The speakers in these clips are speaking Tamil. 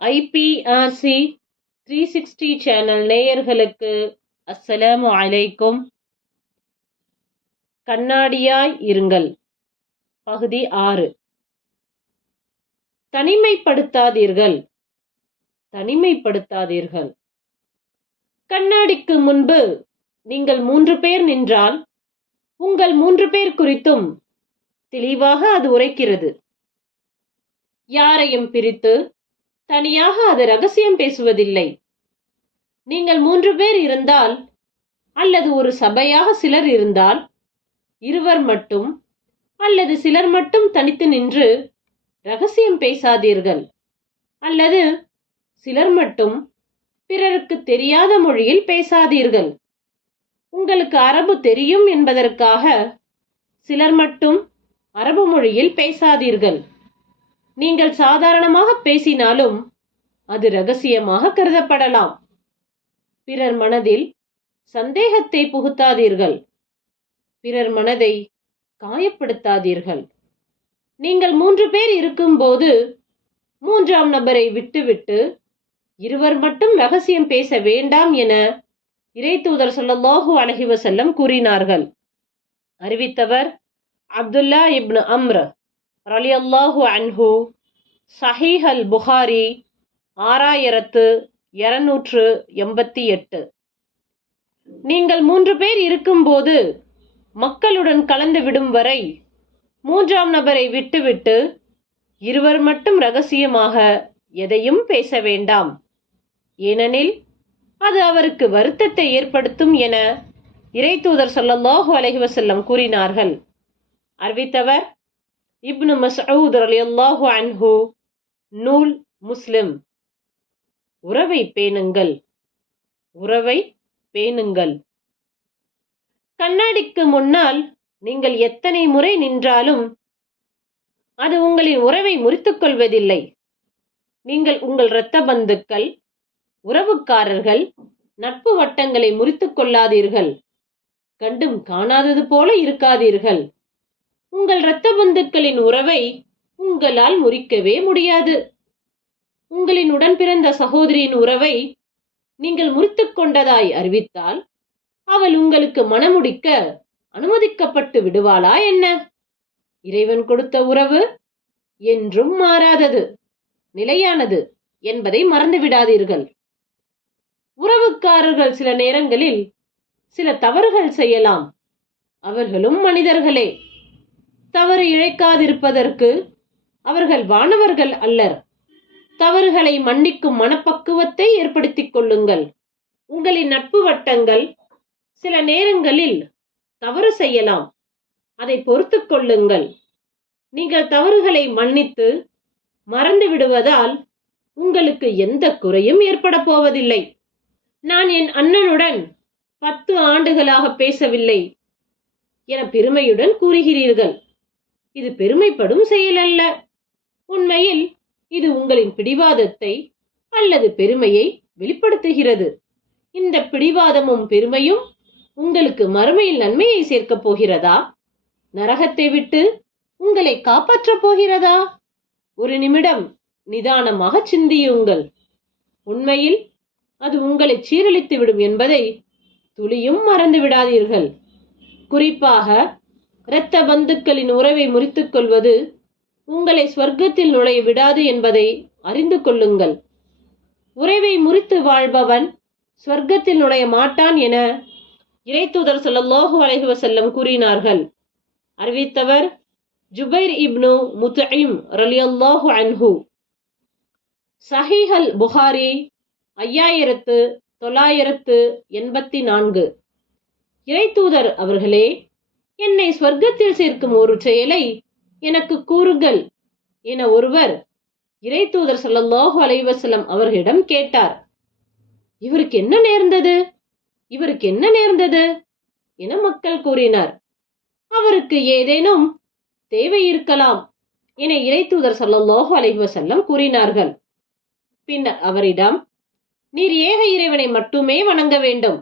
IPRC 360 சேனல் நேயர்களுக்கு அஸ்ஸலாமு அலைக்கும். கண்ணாடியாய் இருங்கள். பகுதி 6. தனிமைப்படுத்தாதீர்கள். தனிமைப்படுத்தாதீர்கள். கண்ணாடிக்கு முன்பு நீங்கள் 3 பேர் நின்றால் உங்கள் 3 பேர் குறித்தும் தெளிவாக அது உரைக்கிறது. யாரையும் பிரித்து தனியாக அது ரகசியம் பேசுவதில்லை. நீங்கள் 3 பேர் இருந்தால் அல்லது ஒரு சபையாக சிலர் இருந்தால் இருவர் மட்டும் அல்லது சிலர் மட்டும் தனித்து நின்று ரகசியம் பேசாதீர்கள். அல்லது சிலர் மட்டும் பிறருக்கு தெரியாத மொழியில் பேசாதீர்கள். உங்களுக்கு அரபு தெரியும் என்பதற்காக சிலர் மட்டும் அரபு மொழியில் பேசாதீர்கள். நீங்கள் சாதாரணமாக பேசினாலும் அது ரகசியமாக கருதப்படலாம். பிறர் மனதில் சந்தேகத்தை புகுத்தாதீர்கள். பிறர் மனதை காயப்படுத்தாதீர்கள். நீங்கள் 3 பேர் இருக்கும்போது 3ஆம் நபரை விட்டுவிட்டு இருவர் மட்டும் ரகசியம் பேச வேண்டாம் என இறைத்தூதர் ஸல்லல்லாஹு அலைஹி வஸல்லம் கூறினார்கள். அறிவித்தவர் அப்துல்லா இப்னு அம்ர் ரலியல்லாஹு அன்ஹு. சஹீஹ் அல் புகாரி 6288. நீங்கள் 3 பேர் இருக்கும்போது மக்களுடன் கலந்து விடும் வரை 3ஆம் நபரை விட்டுவிட்டு இருவர் மட்டும் ரகசியமாக எதையும் பேச வேண்டாம். ஏனெனில் அது அவருக்கு வருத்தத்தை ஏற்படுத்தும் என இறைத்தூதர் ஸல்லல்லாஹு அலைஹி வஸல்லம் கூறினார்கள். அறிவித்தவர் இப்னு மஸ்ஊத் ரலியல்லாஹு அன்ஹு. நூல் முஸ்லிம். உறவை பேணுங்கள். உறவை பேணுங்கள். கண்ணாடிக்கு முன்னால் நீங்கள் எத்தனை முறை நின்றாலும் அது உங்களின் உறவை முறித்துக் கொள்வதில்லை. நீங்கள் உங்கள் இரத்த பந்துக்கள், உறவுக்காரர்கள், நட்பு வட்டங்களை முறித்துக் கொள்ளாதீர்கள். கண்டும் காணாதது போல இருக்காதீர்கள். உங்கள் இரத்த பந்துக்களின் உறவை உங்களால் முறிக்கவே முடியாது. உங்களின் உடன் பிறந்த சகோதரியின் உறவை நீங்கள் முறித்துக் கொண்டதாய் அறிவித்தால் அவள் உங்களுக்கு மணமுடிக்க அனுமதிக்கப்பட்டு விடுவாளா என்ன? இறைவன் கொடுத்த உறவு என்றும் மாறாதது, நிலையானது என்பதை மறந்துவிடாதீர்கள். உறவுக்காரர்கள் சில நேரங்களில் சில தவறுகள் செய்யலாம். அவர்களும் மனிதர்களே. தவறு இழைக்காதிருப்பதற்கு அவர்கள் வானவர்கள் அல்லர். தவறுகளை மன்னிக்கும் மனப்பக்குவத்தை ஏற்படுத்திக் கொள்ளுங்கள். உங்களின் நட்பு வட்டங்கள் சில நேரங்களில் தவறு செய்யலாம். அதை பொறுத்துக் கொள்ளுங்கள். நீங்கள் தவறுகளை மன்னித்து மறந்து விடுவதால் உங்களுக்கு எந்த குறையும் ஏற்பட போவதில்லை. நான் என் அண்ணனுடன் 10 ஆண்டுகளாக பேசவில்லை என பெருமையுடன் கூறுகிறீர்கள். இது பெருமைப்படும் செயல் அல்ல. உண்மையில் இது உங்களின் பிடிவாதத்தை அல்லது பெருமையை வெளிப்படுத்துகிறது. இந்த பிடிவாதமும் பெருமையும் உங்களுக்கு மறுமையில் நன்மையை சேர்க்கப் போகிறதா? நரகத்தை விட்டு உங்களை காப்பாற்றப் போகிறதா? ஒரு நிமிடம் நிதானமாக சிந்தியுங்கள். உண்மையில் அது உங்களை சீரழித்து விடும் என்பதை துளியும் மறந்து விடாதீர்கள். குறிப்பாக இரத்த பந்துக்களின் உறவை முறித்துக் கொள்வது உங்களை சொர்க்கத்தில் நுழைய விடாது என்பதை அறிந்து கொள்ளுங்கள். உறவை முறித்து வாழ்பவன் சொர்க்கத்தில் நுழைய மாட்டான் என இறைத்தூதர் ஸல்லல்லாஹு அலைஹி வஸல்லம் கூறினார்கள். அறிவித்தவர் ஜுபைர் இப்னு முத்இம் ரலியல்லாஹு அன்ஹு. சஹீஹ் அல் புகாரி 5984. இறைத்தூதர் அவர்களே, என்னை சொர்க்கத்தில் சேர்க்கும் ஒரு செயலை எனக்கு கூறுங்கள் என ஒருவர் இறைத்தூதர் ஸல்லல்லாஹு அலைஹி வஸல்லம் அவர்களிடம் கேட்டார். இவருக்கு என்ன நேர்ந்தது? இவருக்கு என்ன நேர்ந்தது என மக்கள் கூறினார். அவருக்கு ஏதேனும் தேவை இருக்கலாம் என இறைத்தூதர் ஸல்லல்லாஹு அலைஹி வஸல்லம் கூறினார்கள். பின்னர் அவரிடம், நீர் ஏக இறைவனை மட்டுமே வணங்க வேண்டும்.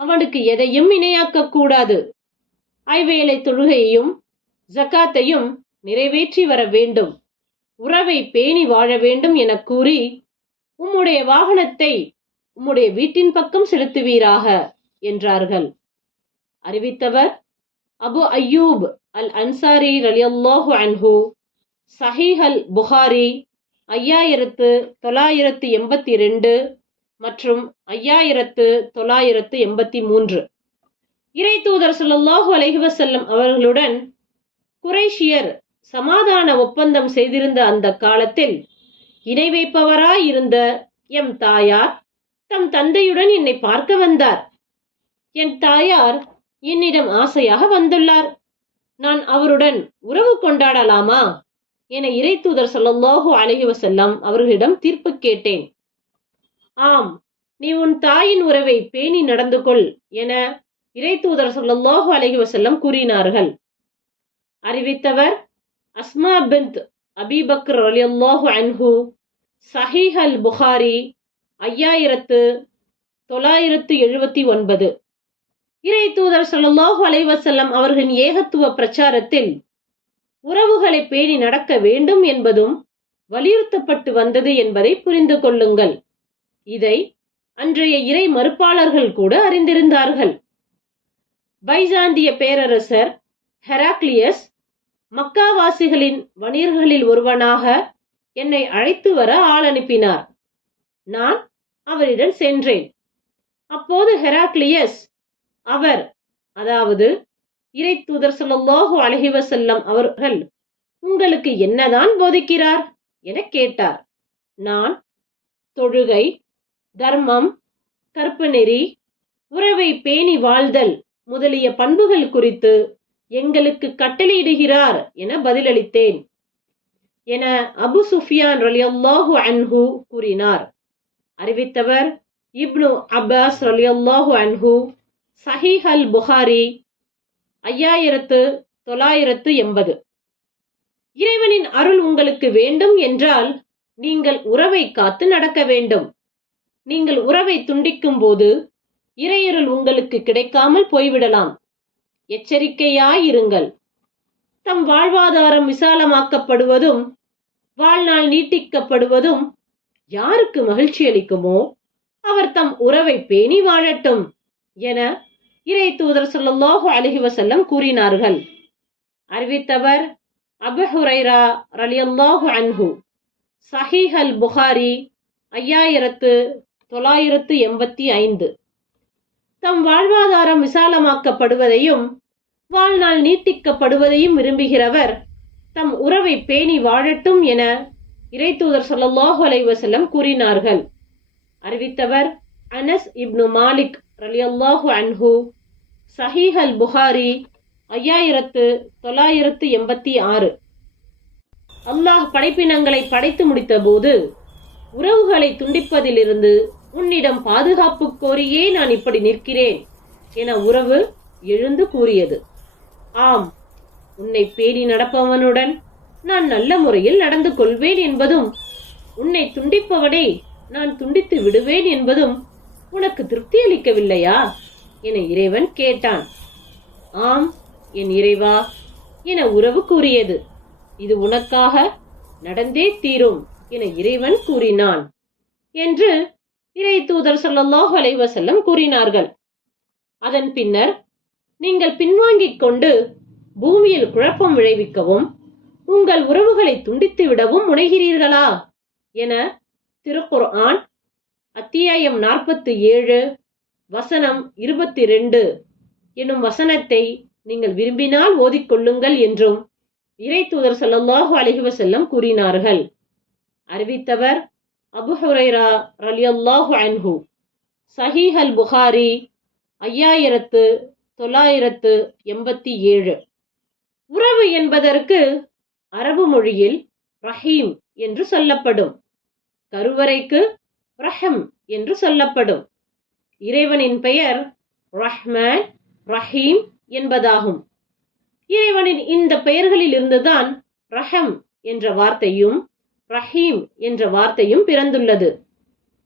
அவனுக்கு எதையும் இணையாக்க கூடாது. ஐவேளை தொழுகையையும் ஜகாத்தையும் நிறைவேற்றி வர வேண்டும். உறவை பேணி வாழ வேண்டும் என கூறி உம்முடைய வாகனத்தை உம்முடைய வீட்டின் பக்கம் செலுத்துவீராக என்றார்கள். அறிவித்தவர் அபு அய்யூப் அல் அன்சாரி ரலியல்லாஹு அன்ஹு. சஹீஹ் அல் புகாரி 5982 மற்றும் 5983. இறை தூதர் ஸல்லல்லாஹு அலைஹி வஸல்லம் அவர்களுடன் குறைஷியர் சமாதான ஒப்பந்தம் செய்திருந்த அந்த காலத்தில் இணை வைப்பவராயிருந்த எம் தாயார் தம் தந்தையுடன் என்னை பார்க்க வந்தார். என் தாயார் என்னிடம் ஆசையாக வந்துள்ளார். நான் அவருடன் உறவு கொண்டாடலாமா என இறை தூதர் ஸல்லல்லாஹு அலைஹி வஸல்லம் அவர்களிடம் தீர்ப்பு கேட்டேன். ஆம், நீ உன் தாயின் உறவை பேணி நடந்து கொள் என இறை தூதர் ஸல்லல்லாஹு அலைஹி வஸல்லம் கூறினார்கள். அறிவித்தவர் அஸ்மா பின்த் அபி பக்ர் ரலியல்லாஹு அன்ஹு. சஹீஹ் அல் புகாரி 5979. இறை தூதர் ஸல்லல்லாஹு அலைஹி வஸல்லம் அவர்களின் ஏகத்துவ பிரச்சாரத்தில் உறவுகளை பேணி நடக்க வேண்டும் என்பதும் வலியுறுத்தப்பட்டு வந்தது என்பதை புரிந்து கொள்ளுங்கள். இதை அன்றைய இறை மறுப்பாளர்கள் கூட அறிந்திருந்தார்கள். பைசாந்திய பேரரசர் ஹெராக்லியஸ் மக்காவாசிகளின் வணிகர்களில் ஒருவனாக என்னை அழைத்து வர ஆள் அனுப்பினார். நான் அவரிடம் சென்றேன். அப்போது ஹெராக்லியஸ் அவர், அதாவது இறை தூதர் ஸல்லல்லாஹு அலைஹி வஸல்லம் அவர்கள் உங்களுக்கு என்னதான் போதிக்கிறார் என கேட்டார். நான் தொழுகை, தர்மம், கற்பு நெறி, உறவை பேணி வாழ்தல் முதலிய பண்புகள் குறித்து எங்களுக்கு கட்டளையிடுகிறார் என பதிலளித்தேன் என அபு சுஃபியான் ரலியல்லாஹு அன்ஹு கூறினார். அறிவித்தவர் இப்னு அப்பாஸ் ரலியல்லாஹு அன்ஹு. சஹீஹ் அல் புகாரி 5980. இறைவனின் அருள் உங்களுக்கு வேண்டும் என்றால் நீங்கள் உறவை காத்து நடக்க வேண்டும். நீங்கள் உறவை துண்டிக்கும் போது இறையருள் உங்களுக்கு கிடைக்காமல் போய்விடலாம். எச்சரிக்கையாயிருங்கள். தம் வாழ்வாதாரம் விசாலமாக்கப்படுவதும் வாழ்நாள் நீட்டிக்கப்படுவதும் யாருக்கு மகிழ்ச்சி அளிக்குமோ அவர் தம் உறவை பேணி வாழட்டும் என இறை தூதர் ஸல்லல்லாஹு அலைஹி வஸல்லம் கூறினார்கள். அறிவித்தவர் அபூ ஹுரைரா ரலியல்லாஹு அன்ஹு. சஹீஹ் அல் புகாரி 5985. தம் வாழ்வாதாரம் விசாலமாக்கப்படுவதையும் வாழ்நாள் நீட்டிக்கப்படுவதையும் விரும்புகிறவர் தம் உறவை பேணி வாழட்டும் என இறை தூதர் ஸல்லல்லாஹு அலைஹி வஸல்லம் கூறினார்கள். அறிவித்தவர் அனஸ் இப்னு மாலிக் ரலியல்லாஹு அன்ஹு. சஹீஹ் அல் புகாரி 5986. அல்லாஹ் படைப்பினங்களை படைத்து முடித்த போது உறவுகளை துண்டிப்பதிலிருந்து உன்னிடம் பாதுகாப்பு கோரியே நான் இப்படி நிற்கிறேன் என உறவு எழுந்து கூறியது. ஆம், உன்னை பேணி நடப்பவனுடன் நான் நல்ல முறையில் நடந்து கொள்வேன் என்பதும் உன்னை துண்டிப்பவனை நான் துண்டித்து விடுவேன் என்பதும் உனக்கு திருப்தி அளிக்கவில்லையா என இறைவன் கேட்டான். ஆம் என் இறைவா என உறவு கூறியது. இது உனக்காக நடந்தே தீரும் என இறைவன் கூறினான் என்று இறை தூதர் ஸல்லல்லாஹு அலைஹி வஸல்லம் கூறினார்கள். அதன் பின்னர் நீங்கள் பின்வாங்கிக் கொண்டு பூமியில் குழப்பம் விளைவிக்கவும் உங்கள் உறவுகளை துண்டித்து விடவும் முனைகிறீர்களா என திருக்குர்ஆன் அத்தியாயம் 47 வசனம் 22 எனும் வசனத்தை நீங்கள் விரும்பினால் ஓதிக்கொள்ளுங்கள் என்றும் இறை தூதர் ஸல்லல்லாஹு அலைஹி வஸல்லம் கூறினார்கள். அறிவித்தவர் அபூ ஹுரைரா ரலியல்லாஹு அன்ஹு. சஹீஹ் அல் புகாரி 5987. உறவு என்பதற்கு அரபு மொழியில் ரஹீம் என்று சொல்லப்படும். கருவறைக்கு ரஹம் என்று சொல்லப்படும். இறைவனின் பெயர் ரஹ்மான், ரஹீம் என்பதாகும். இறைவனின் இந்த பெயர்களில் இருந்துதான் ரஹம் என்ற வார்த்தையும் ரஹீம் என்ற வார்த்தையும் பிறந்துள்ளது.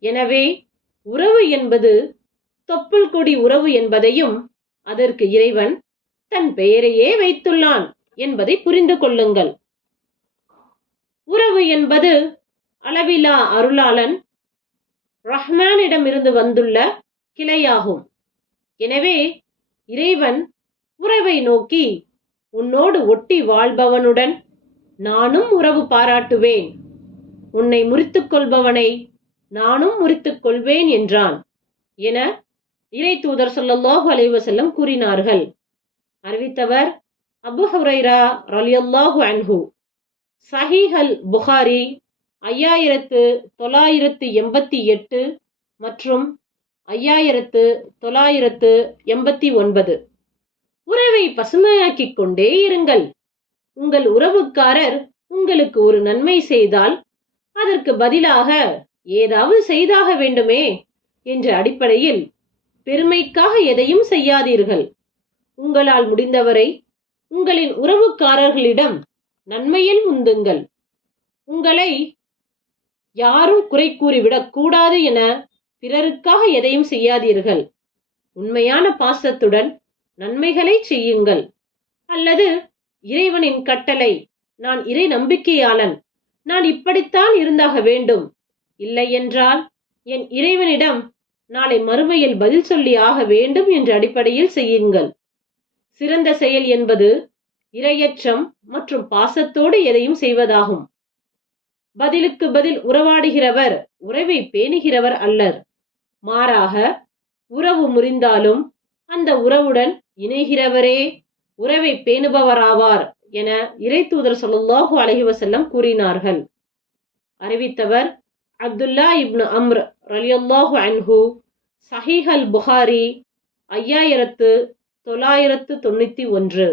எனவே உறவு என்பது தொப்புள் கொடி உறவு என்பதையும் அதற்கு இறைவன் தன் பெயரையே வைத்துள்ளான் என்பதை புரிந்து கொள்ளுங்கள். உறவு என்பது அளவிலா அருளாளன் ரஹ்மானிடமிருந்து வந்துள்ள கிளையாகும். எனவே இறைவன் உறவை நோக்கி, உன்னோடு ஒட்டி வாழ்பவனுடன் நானும் உறவு பாராட்டுவேன், உன்னை முறித்துக் கொள்பவனை நானும் முறித்துக் கொள்வேன் என்றான் என இறை தூதர் ஸல்லல்லாஹு அலைஹி வஸல்லம் கூறினார்கள். அறிவித்தவர் அபூ ஹுரைரா ரலியல்லாஹு அன்ஹு. சஹீஹ் அல் புகாரி 5988 மற்றும் 5989. உறவை பசுமையாக்கிக் கொண்டே இருங்கள். உங்கள் உறவுக்காரர் உங்களுக்கு ஒரு நன்மை செய்தால் அதற்கு பதிலாக ஏதாவது செய்தாக வேண்டுமே என்ற அடிப்படையில் பெருமைக்காக எதையும் செய்யாதீர்கள். உங்களால் முடிந்தவரை உங்களின் உறவுக்காரர்களிடம் நன்மையில் முந்துங்கள். உங்களை யாரும் குறை கூறிவிடக் கூடாது என பிறருக்காக எதையும் செய்யாதீர்கள். உண்மையான பாசத்துடன் நன்மைகளை செய்யுங்கள். அல்லது இறைவனின் கட்டளை, நான் இறை நம்பிக்கையாளன், நான் இப்படித்தான் இருந்தாக வேண்டும், இல்லை என்றால் என் இறைவனிடம் நாளை மறுமையில் பதில் சொல்லி ஆக வேண்டும் என்ற அடிப்படையில் செய்யுங்கள். சிறந்த செயல் என்பது இரையச்சம் மற்றும் பாசத்தோடு எதையும் செய்வதாகும். பதிலுக்கு பதில் உறவாடுகிறவர் உறவை பேணுகிறவர் அல்லர். மாறாக உறவு முறிந்தாலும் அந்த உறவுடன் இணைகிறவரே உறவை பேணுபவராவார் என இறை தூதர் ஸல்லல்லாஹு அலைஹி வஸல்லம் கூறினார்கள். அறிவித்தவர் அப்துல்லா இப்னு அம்ர் ரலியல்லாஹு அன்ஹு. சஹீஹ் அல் புகாரி 5991.